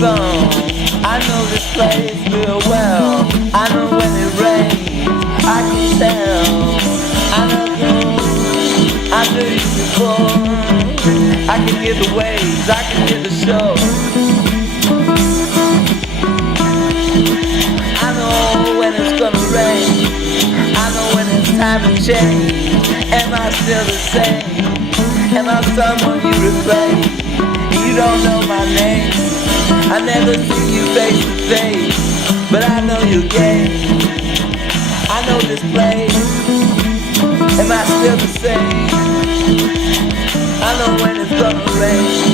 phone. I know this place real well. I know when it rains, I can tell. I knew you before. I can hear the waves, I can hear the shore. I know when it's gonna rain. I know when it's time to change. Am I still the same? Am I someone you replace? You don't know my name. I never see you face to face, but I know your game. I know this place. Am I still the same? I know when it's gonna rain.